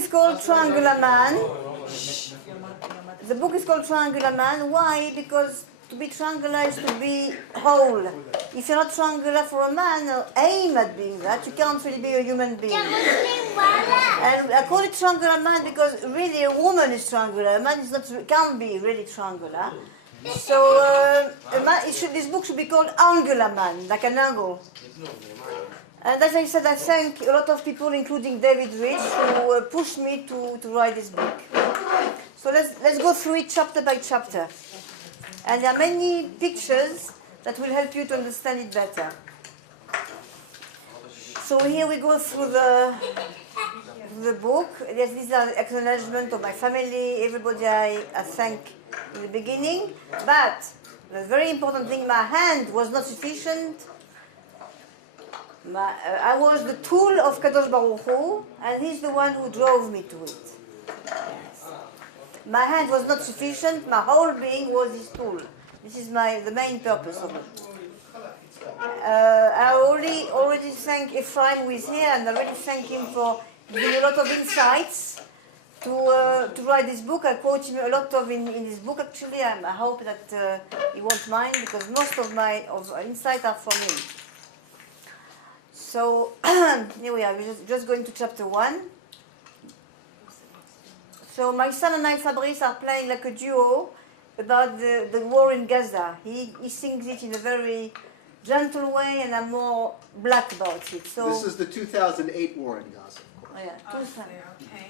is called Triangular Man. The book is called Triangular Man. Why? Because to be triangular is to be whole. If you're not triangular for a man or aim at being that, you can't really be a human being. And I call it Triangular Man because really a woman is triangular. A man is not, can't be really triangular. So this book should be called Angular Man, like an angle. And as I said, I thank a lot of people, including David Rich, who pushed me to write this book. So let's go through it chapter by chapter. And there are many pictures that will help you to understand it better. So here we go through the book. Yes, these are acknowledgements of my family, everybody I thank in the beginning. But the very important thing, my hand was not sufficient. I was the tool of Kadosh Baruch Hu, and he's the one who drove me to it. Yes. My hand was not sufficient, my whole being was his tool. This is the main purpose of it. I already thank Ephraim who is here, and I already thank him for giving a lot of insights to write this book. I quote him a lot in this book actually. I hope that he won't mind, because most of my insights are from him. So here we are, we're just going to chapter 1. So my son and I, Fabrice, are playing like a duo about the war in Gaza. He sings it in a very gentle way, and I'm more black about it. So this is the 2008 war in Gaza, of course. Oh yeah, Okay.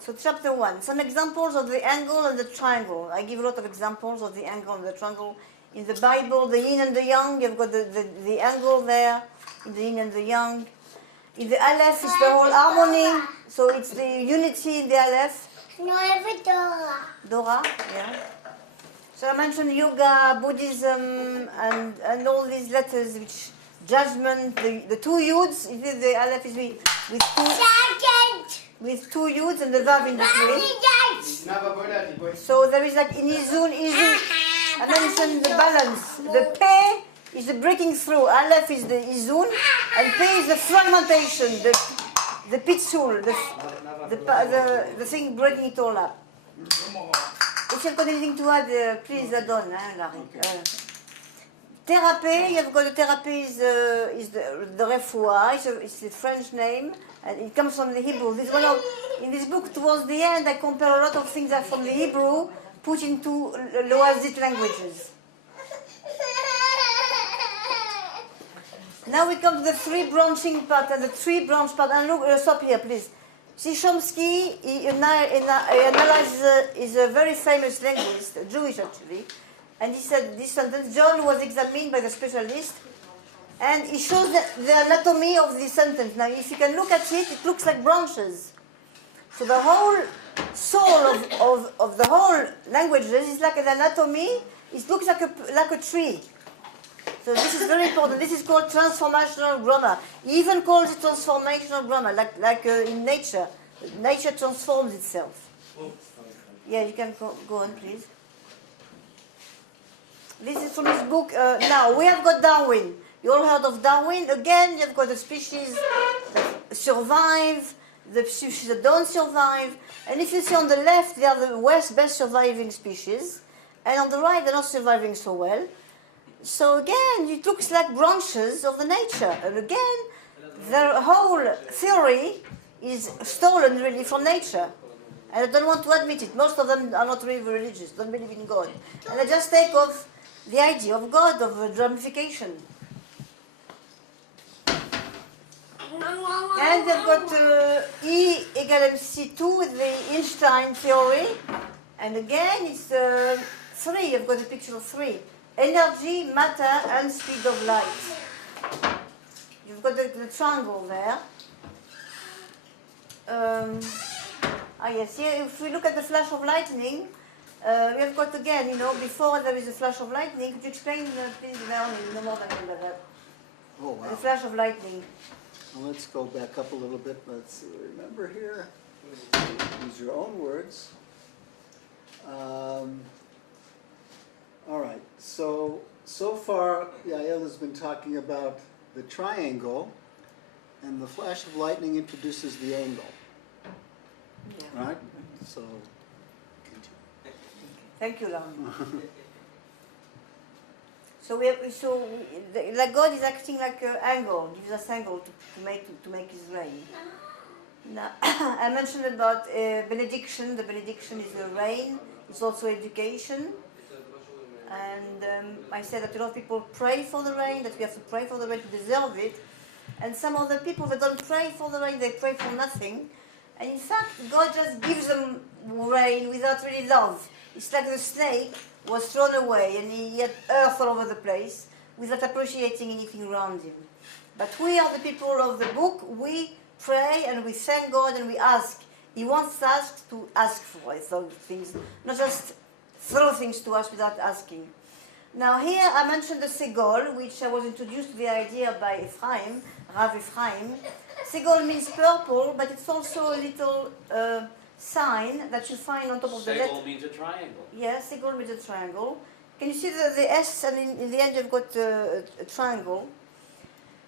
So chapter 1, some examples of the angle and the triangle. I give a lot of examples of the angle and the triangle. In the Bible, the yin and the yang, you've got the angle there, in the yin and the yang. In the Aleph, it's the whole harmony, so it's the unity in the Aleph. No, every Dora. Dora, yeah. So I mentioned yoga, Buddhism, and all these letters, which judgment, the two yuds, the Aleph is with two yuds and the vav in between. So there is like in Izun, I mentioned the balance. The Pe is the breaking through, Aleph is the Izun, and Pe is the fragmentation, the pitzul, the thing breaking it all up. If you've got anything to add, please add on, Larry. Therapy, you've got the therapy is the refuah, it's the French name, and it comes from the Hebrew. In this book, towards the end, I compare a lot of things that from the Hebrew put into Loazit languages. Now we come to the three branching part and the three branch part. And look, stop here, please. See, Chomsky, he analyzes, is a very famous linguist, Jewish actually, and he said this sentence, John was examined by the specialist, and he shows the anatomy of the sentence. Now, if you can look at it, it looks like branches. So the whole soul of the whole languages is like an anatomy. It looks like a tree. So this is very important. This is called transformational grammar. He even calls it transformational grammar, like in nature. Nature transforms itself. Yeah, you can go on, please. This is from his book. Now, we have got Darwin. You all heard of Darwin? Again, you've got the species that survive, the species that don't survive. And if you see on the left, they are the best surviving species. And on the right, they're not surviving so well. So again, it looks like branches of the nature. And again, their whole theory is stolen really from nature. And I don't want to admit it. Most of them are not really religious, don't believe in God. And I just take off the idea of God, of dramification. And they've got E equal MC2 with the Einstein theory. And again, it's 3. You've got a picture of 3. Energy, matter, and speed of light. You've got the triangle there. Yes, here if we look at the flash of lightning, we have got again, before there is a flash of lightning, could you explain, please, no more than that. Oh, wow. The flash of lightning. Well, let's go back up a little bit. Let's remember here. Use your own words. All right, so far Yaelle has been talking about the triangle, And the flash of lightning introduces the angle, Yeah. right? So, Thank you, Lauren. So like God is acting like an angle, gives us angle to make His rain. Now, I mentioned about benediction. The benediction is the rain. It's also education. And I said that a lot of people pray for the rain, that we have to pray for the rain to deserve it. And some other people that don't pray for the rain, they pray for nothing. And in fact, God just gives them rain without really love. It's like the snake was thrown away and he had earth all over the place without appreciating anything around him. But we are the people of the book. We pray and we thank God and we ask. He wants us to ask for those things, not just throw things to us without asking. Now here I mentioned the segol, which I was introduced to the idea by Ephraim, Rav Ephraim. Segol means purple, but it's also a little sign that you find on top of the letter. Segol means a triangle. Yes, segol means a triangle. Can you see the S, and in the end you've got a triangle.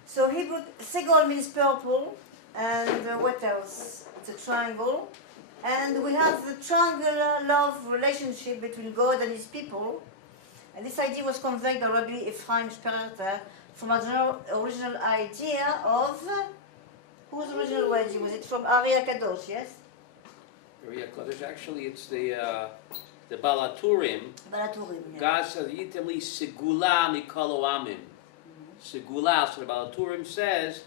So he put, segol means purple, and what else? It's a triangle. And we have the triangular love relationship between God and His people. And this idea was conveyed by Rabbi Ephraim Sperata from an original idea of, whose original idea was it? From Ari HaKadosh, yes? Maria Kodesh. Actually, it's the Balaturim. Balaturim, yeah. God says, "Yitem li segula mikol oamim." Segula. So the Balaturim says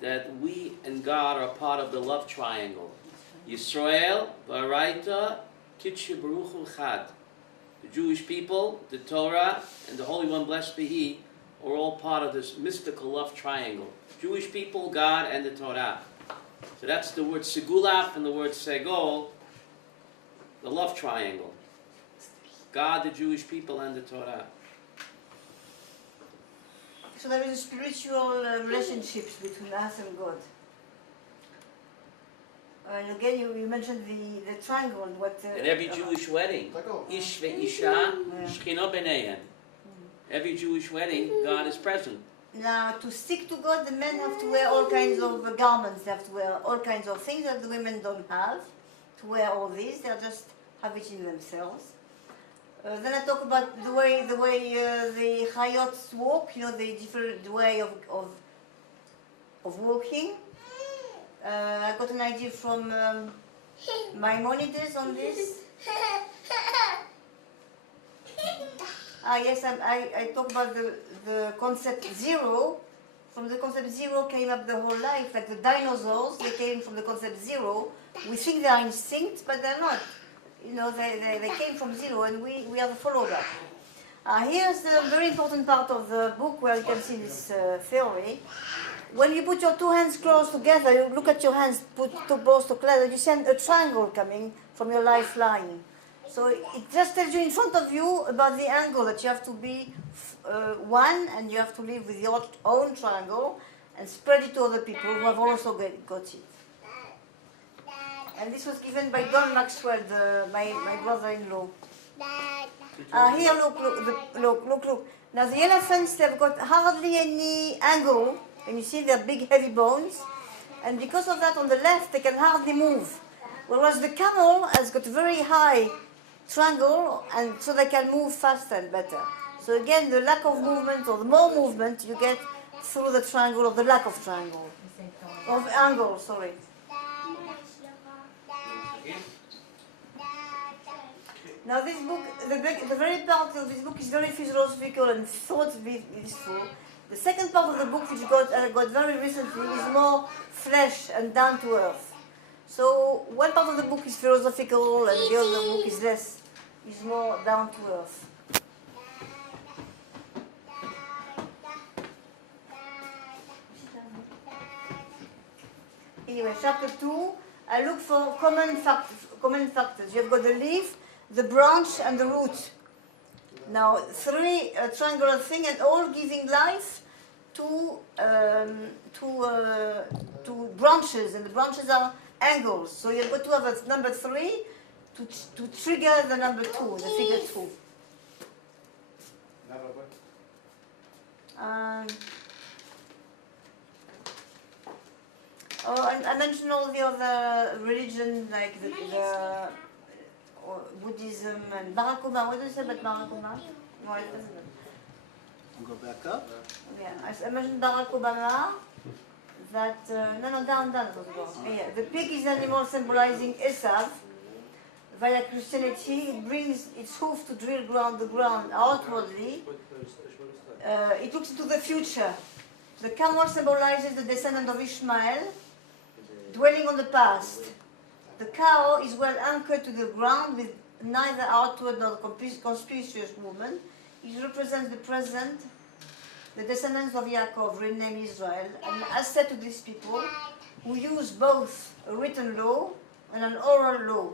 that we and God are part of the love triangle. Yisrael, Baraita, Kitche Baruch Hu Chad. The Jewish people, the Torah, and the Holy One, blessed be He, are all part of this mystical love triangle. Jewish people, God, and the Torah. So that's the word segulaf and the word segol, the love triangle. God, the Jewish people, and the Torah. So there is a spiritual relationships between us and God. And again, you mentioned the triangle. What? In every Jewish wedding, Ish ve'isha, Shechina b'neihem. Every Jewish wedding, God is present. Now, to stick to God, the men have to wear all kinds of garments. They have to wear all kinds of things that the women don't have to wear all these. They just have it in themselves. Then I talk about the way the chayots walk. You know, the different way of walking. I got an idea from Maimonides on this. Yes, I talk about the concept zero. From the concept zero came up the whole life. Like the dinosaurs, they came from the concept zero. We think they are extinct, but they're not. You know, they came from zero, and we are the follow-up. Here's the very important part of the book where you can see this theory. When you put your two hands close together, you look at your hands, put two balls together, you see a triangle coming from your lifeline. So it just tells you in front of you about the angle, that you have to be one, and you have to live with your own triangle and spread it to other people who have also got it. And this was given by Don Maxwell, my brother-in-law. Here, look. Now the elephants, they've got hardly any angle, and you see they're big, heavy bones. And because of that, on the left, they can hardly move. Whereas the camel has got very high triangle, and so they can move faster and better. So again, the lack of movement, or the more movement, you get through the triangle, or the lack of triangle. Of angle, sorry. Now this book, the very part of this book is very philosophical and thought-useful. The second part of the book, which got very recently, is more flesh and down to earth. So one part of the book is philosophical, and the other book is more down to earth. Anyway, chapter 2, I look for common factors. You've got the leaf, the branch, and the root. Now, three triangular things, and all giving life to branches, and the branches are angles. So you've got to have a number 3 to trigger the number 2, the figure 2. Oh, and I mentioned all the other religions like the Buddhism and Barack Obama. What do you say about Barack Obama? No, it doesn't. Go back up. Yeah, I mentioned Barack Obama. That no, down. Yeah, the pig is an animal symbolizing Esav. Via Christianity, it brings its hoof to drill the ground outwardly. It looks into the future. The camel symbolizes the descendant of Ishmael, dwelling on the past. The cow is well anchored to the ground with neither outward nor conspicuous movement. It represents the present, the descendants of Yaakov, renamed Israel, and as said to these people, who use both a written law and an oral law.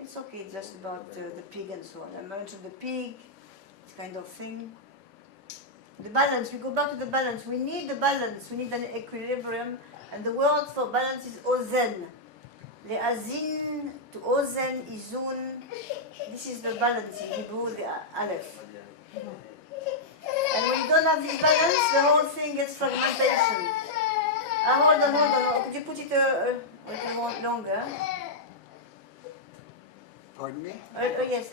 It's okay, just about the pig and so on. I mentioned the pig, this kind of thing. The balance, we go back to the balance. We need a balance, we need an equilibrium, and the word for balance is ozen. Le'azin to ozen, izun. This is the balance in Hebrew, the aleph. And when you don't have this balance, the whole thing gets fragmentation. Hold on. Could you put it a little longer? Pardon me? Yes,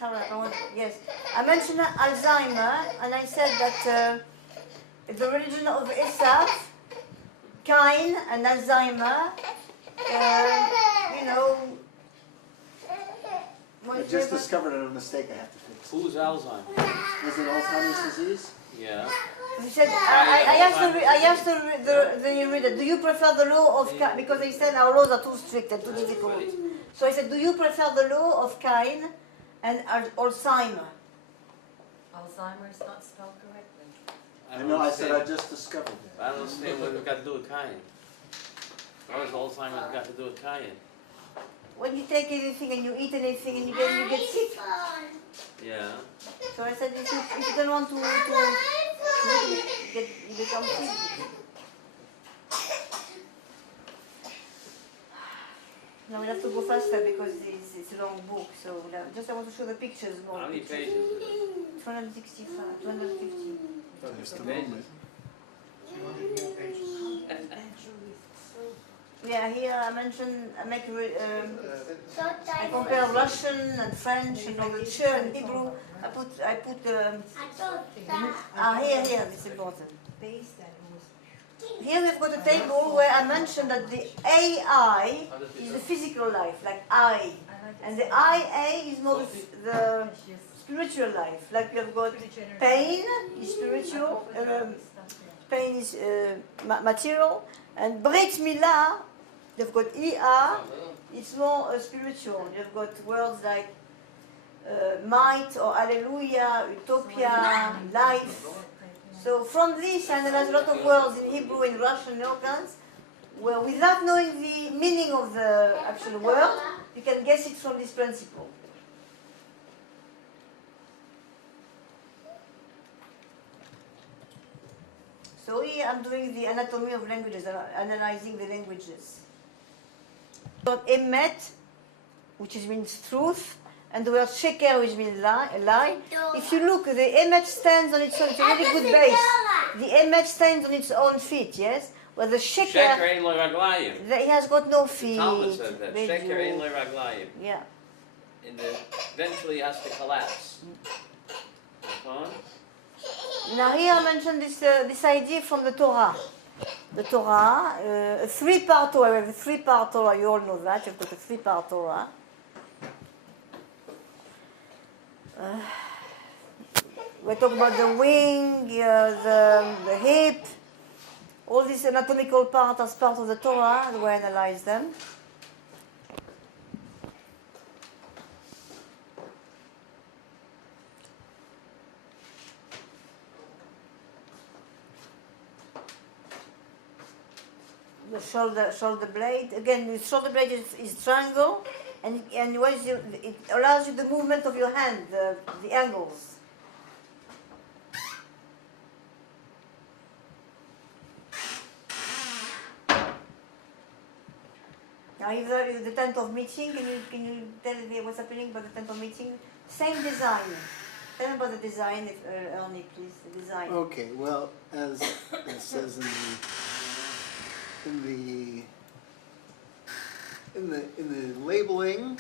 yes. I mentioned Alzheimer, and I said that the religion of Esav, Cain, and Alzheimer, I just discovered a mistake I have to fix. Who's Alzheimer's? Is it Alzheimer's disease? Yeah. He said, I asked the reader, do you prefer the law of Cain? Because they said our laws are too strict and too difficult. So I said, do you prefer the law of Cain and Alzheimer? Alzheimer's not spelled correctly. I know, I said I just discovered that. I don't understand what it's got to do with Cain. What does Alzheimer's got to do with Cain? When you take anything and you eat anything and you get sick. Yeah. So I said, if you don't want to you become sick. Now we have to go faster because it's a long book. So I want to show the pictures more. How many pages is it? 265, 250. Just a moment. Yeah, here I compare Russian and French and all the ch and Hebrew. I put here, this is important. Here we've got a table where I mentioned that the AI is the physical life, like I. And the IA is more the spiritual life. Like we've got pain is spiritual, pain is material, and Brit Milah, you've got ER, it's more spiritual. You've got words like might or hallelujah, utopia, life. So from this, and there's a lot of words in Hebrew, in Russian, and all kinds, where without knowing the meaning of the actual word, you can guess it from this principle. So here I'm doing the anatomy of languages, analyzing the languages. So emet, which means truth, and the word sheker, which means lie. If you look, the emet stands on its own. It's a very good base. The emet stands on its own feet, yes? Well, the sheker, Sheker ein lo raglayim. he has got no feet. Talmud says that. Sheker ein Bediou. lo raglayim. Yeah. And eventually he has to collapse. Okay? Now here I mentioned this idea from the Torah. The Torah, a three-part Torah. We have a three-part Torah. You all know that. You've got a three-part Torah. We're talking about the wing, the hip. All these anatomical parts as part of the Torah. The way I analyze them. The shoulder blade. Again, the shoulder blade is triangle, and it allows you the movement of your hand, the angles. Now, either the tent of meeting, can you tell me what's happening about the tent of meeting? Same design. Tell me about the design, Ernie, please. The design. Okay, well, as it says in the in the labeling